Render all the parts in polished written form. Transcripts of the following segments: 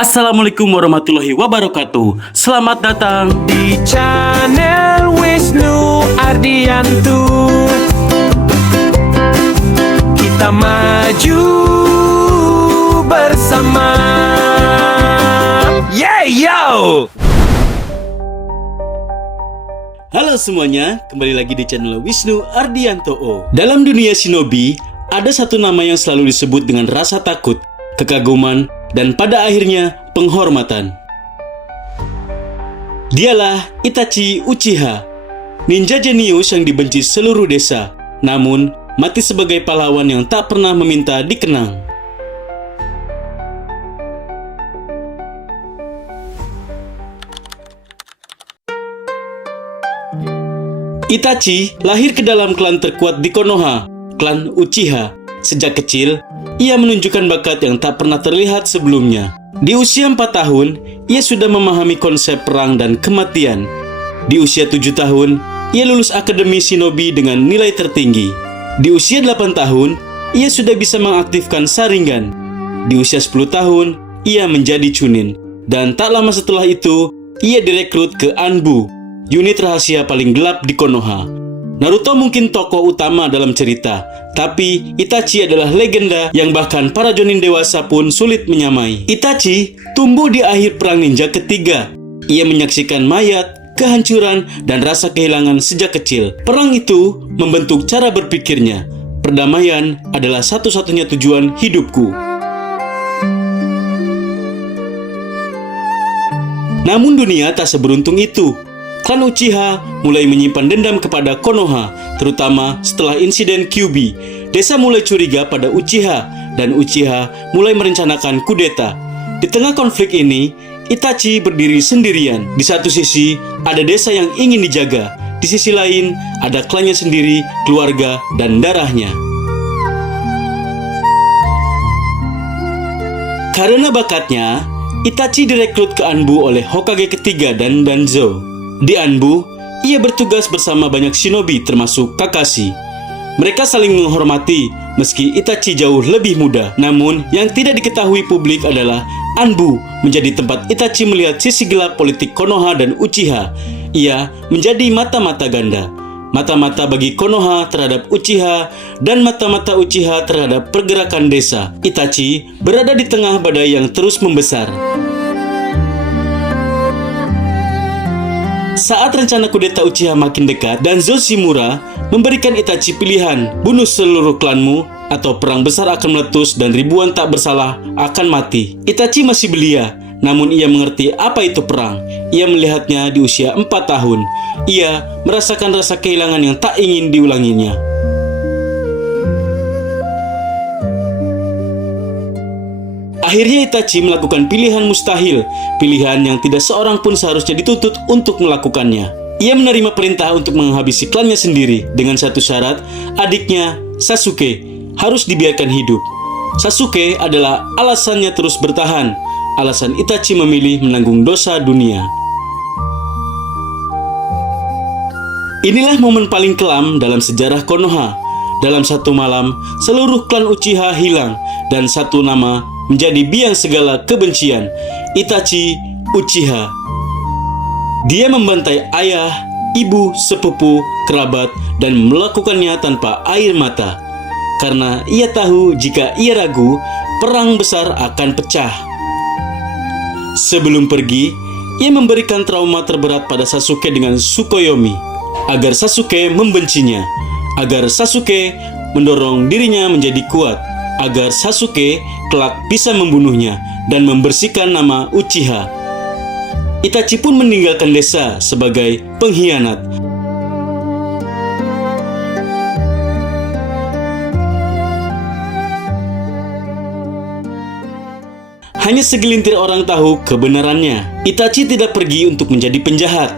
Assalamualaikum warahmatullahi wabarakatuh. Selamat datang di channel Wisnu Ardianto. Kita maju bersama. Yeah, yo! Halo semuanya, kembali lagi di channel Wisnu Ardianto. Dalam dunia shinobi, ada satu nama yang selalu disebut dengan rasa takut, kekaguman, dan pada akhirnya penghormatan. Dialah Itachi Uchiha, ninja jenius yang dibenci seluruh desa, namun mati sebagai pahlawan yang tak pernah meminta dikenang. Itachi lahir ke dalam klan terkuat di Konoha, klan Uchiha. Sejak kecil, ia menunjukkan bakat yang tak pernah terlihat sebelumnya. Di usia 4 tahun, ia sudah memahami konsep perang dan kematian. Di usia 7 tahun, ia lulus Akademi Shinobi dengan nilai tertinggi. Di usia 8 tahun, ia sudah bisa mengaktifkan Sharingan. Di usia 10 tahun, ia menjadi Chunin. Dan tak lama setelah itu, ia direkrut ke Anbu, unit rahasia paling gelap di Konoha. Naruto mungkin tokoh utama dalam cerita, tapi Itachi adalah legenda yang bahkan para jonin dewasa pun sulit menyamai. Itachi tumbuh di akhir perang ninja ketiga. Ia menyaksikan mayat, kehancuran, dan rasa kehilangan sejak kecil. Perang itu membentuk cara berpikirnya. Perdamaian adalah satu-satunya tujuan hidupku. Namun dunia tak seberuntung itu. Klan Uchiha mulai menyimpan dendam kepada Konoha, terutama setelah insiden Kyuubi. Desa mulai curiga pada Uchiha, dan Uchiha mulai merencanakan kudeta. Di tengah konflik ini, Itachi berdiri sendirian. Di satu sisi, ada desa yang ingin dijaga. Di sisi lain, ada klannya sendiri, keluarga, dan darahnya. Karena bakatnya, Itachi direkrut ke Anbu oleh Hokage ketiga dan Danzo. Di Anbu, ia bertugas bersama banyak shinobi termasuk Kakashi. Mereka saling menghormati meski Itachi jauh lebih muda. Namun, yang tidak diketahui publik adalah Anbu menjadi tempat Itachi melihat sisi gelap politik Konoha dan Uchiha. Ia menjadi mata-mata ganda. Mata-mata bagi Konoha terhadap Uchiha dan mata-mata Uchiha terhadap pergerakan desa. Itachi berada di tengah badai yang terus membesar. Saat rencana kudeta Uchiha makin dekat, Danzo Shimura memberikan Itachi pilihan, bunuh seluruh klanmu atau perang besar akan meletus dan ribuan tak bersalah akan mati. Itachi masih belia, namun ia mengerti apa itu perang. Ia melihatnya di usia 4 tahun. Ia merasakan rasa kehilangan yang tak ingin diulanginya. Akhirnya Itachi melakukan pilihan mustahil, pilihan yang tidak seorang pun seharusnya dituntut untuk melakukannya. Ia menerima perintah untuk menghabisi klannya sendiri dengan satu syarat, adiknya Sasuke harus dibiarkan hidup. Sasuke adalah alasannya terus bertahan, alasan Itachi memilih menanggung dosa dunia. Inilah momen paling kelam dalam sejarah Konoha. Dalam satu malam, seluruh klan Uchiha hilang dan satu nama menjadi biang segala kebencian, Itachi Uchiha. Dia membantai ayah, ibu, sepupu, kerabat, dan melakukannya tanpa air mata. Karena ia tahu jika ia ragu, perang besar akan pecah. Sebelum pergi, ia memberikan trauma terberat pada Sasuke dengan Tsukuyomi, agar Sasuke membencinya, agar Sasuke mendorong dirinya menjadi kuat, agar Sasuke kelak bisa membunuhnya dan membersihkan nama Uchiha. Itachi pun meninggalkan desa sebagai pengkhianat. Hanya segelintir orang tahu kebenarannya. Itachi tidak pergi untuk menjadi penjahat.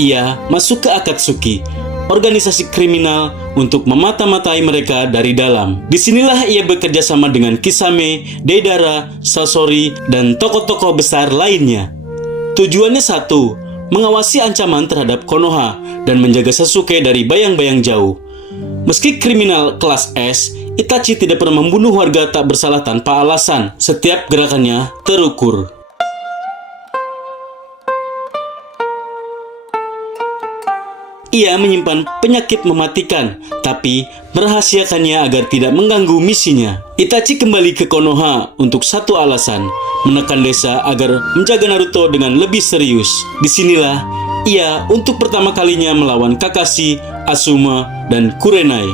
Ia masuk ke Akatsuki, organisasi kriminal, untuk memata-matai mereka dari dalam. Disinilah ia bekerja sama dengan Kisame, Deidara, Sasori, dan tokoh-tokoh besar lainnya. Tujuannya satu, mengawasi ancaman terhadap Konoha dan menjaga Sasuke dari bayang-bayang jauh. Meski kriminal kelas S, Itachi tidak pernah membunuh warga tak bersalah tanpa alasan. Setiap gerakannya terukur. ia menyimpan penyakit mematikan, tapi merahasiakannya agar tidak mengganggu misinya. Itachi kembali ke Konoha untuk satu alasan, menekan desa agar menjaga Naruto dengan lebih serius. Disinilah ia untuk pertama kalinya melawan Kakashi, Asuma, dan Kurenai.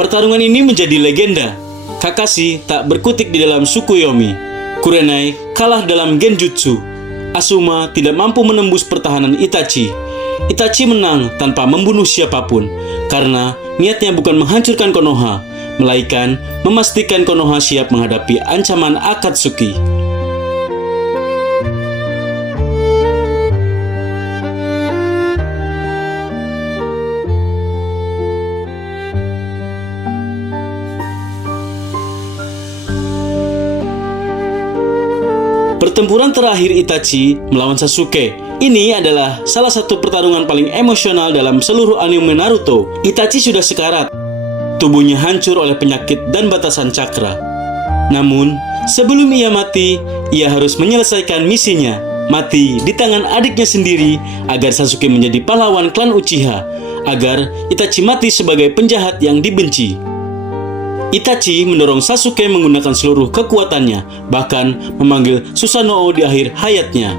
Pertarungan ini menjadi legenda. Kakashi tak berkutik di dalam Tsukuyomi. Kurenai kalah dalam Genjutsu. Asuma tidak mampu menembus pertahanan Itachi. Itachi menang tanpa membunuh siapapun, karena niatnya bukan menghancurkan Konoha, melainkan memastikan Konoha siap menghadapi ancaman Akatsuki. Pertempuran terakhir Itachi melawan Sasuke. Ini adalah salah satu pertarungan paling emosional dalam seluruh anime Naruto. Itachi sudah sekarat. Tubuhnya hancur oleh penyakit dan batasan cakra. Namun, sebelum ia mati, ia harus menyelesaikan misinya. Mati di tangan adiknya sendiri agar Sasuke menjadi pahlawan klan Uchiha. Agar Itachi mati sebagai penjahat yang dibenci. Itachi mendorong Sasuke menggunakan seluruh kekuatannya, bahkan memanggil Susanoo di akhir hayatnya.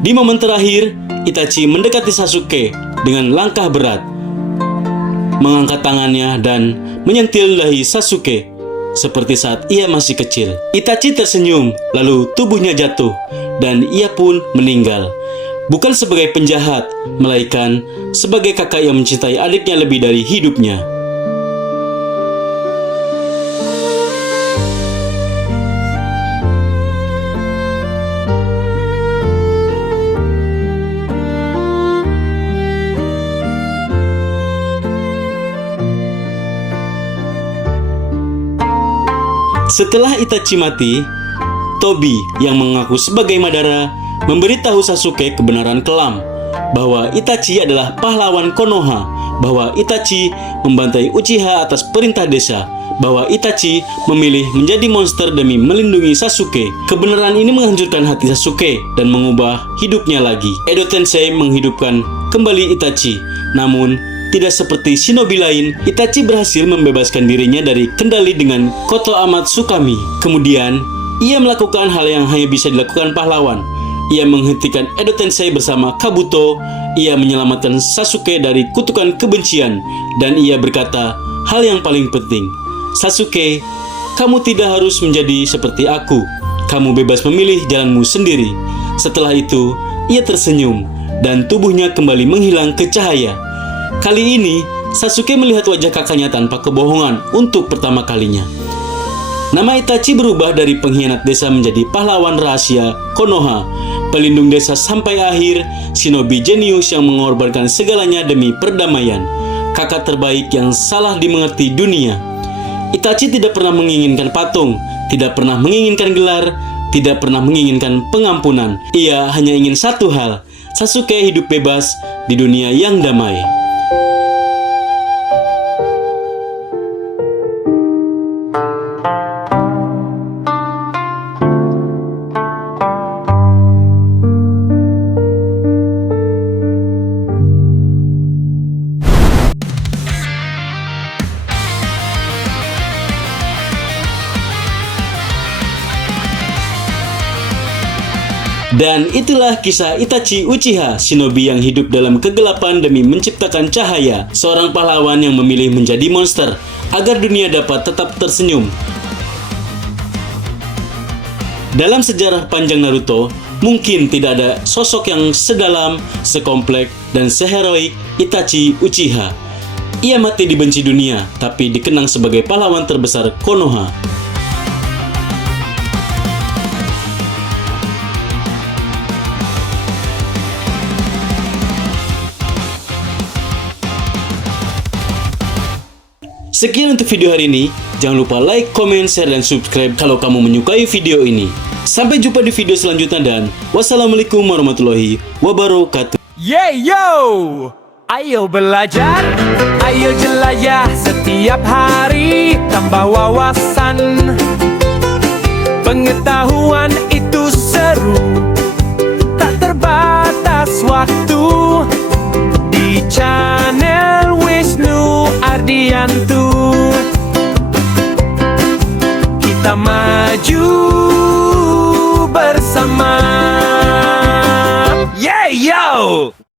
Di momen terakhir, Itachi mendekati Sasuke dengan langkah berat, mengangkat tangannya dan menyentil dahi Sasuke seperti saat ia masih kecil. Itachi tersenyum, lalu tubuhnya jatuh, dan ia pun meninggal. Bukan sebagai penjahat, melainkan sebagai kakak yang mencintai adiknya lebih dari hidupnya. Setelah Itachi mati, Tobi yang mengaku sebagai Madara memberitahu Sasuke kebenaran kelam bahwa Itachi adalah pahlawan Konoha, bahwa Itachi membantai Uchiha atas perintah desa, bahwa Itachi memilih menjadi monster demi melindungi Sasuke. Kebenaran ini menghancurkan hati Sasuke dan mengubah hidupnya lagi. Edo Tensei menghidupkan kembali Itachi, namun tidak seperti shinobi lain, Itachi berhasil membebaskan dirinya dari kendali dengan Koto Amatsukami. Kemudian, ia melakukan hal yang hanya bisa dilakukan pahlawan. Ia menghentikan Edo Tensei bersama Kabuto. Ia menyelamatkan Sasuke dari kutukan kebencian. Dan ia berkata hal yang paling penting, "Sasuke, kamu tidak harus menjadi seperti aku. Kamu bebas memilih jalanmu sendiri." Setelah itu, ia tersenyum dan tubuhnya kembali menghilang ke cahaya. Kali ini, Sasuke melihat wajah kakaknya tanpa kebohongan untuk pertama kalinya. Nama Itachi berubah dari pengkhianat desa menjadi pahlawan rahasia Konoha, pelindung desa sampai akhir, shinobi jenius yang mengorbankan segalanya demi perdamaian, kakak terbaik yang salah dimengerti dunia. Itachi tidak pernah menginginkan patung, tidak pernah menginginkan gelar, tidak pernah menginginkan pengampunan. Ia hanya ingin satu hal, Sasuke hidup bebas di dunia yang damai. Dan itulah kisah Itachi Uchiha, shinobi yang hidup dalam kegelapan demi menciptakan cahaya. Seorang pahlawan yang memilih menjadi monster agar dunia dapat tetap tersenyum. Dalam sejarah panjang Naruto, mungkin tidak ada sosok yang sedalam, sekompleks, dan seheroik Itachi Uchiha. Ia mati dibenci dunia, tapi dikenang sebagai pahlawan terbesar Konoha. Sekian untuk video hari ini. Jangan lupa like, comment, share, dan subscribe kalau kamu menyukai video ini. Sampai jumpa di video selanjutnya dan wassalamualaikum warahmatullahi wabarakatuh. Yeah yo, ayo belajar, ayo jelajah setiap hari, tambah wawasan, pengetahuan mengantuk. Kita maju bersama. Yeah, yo!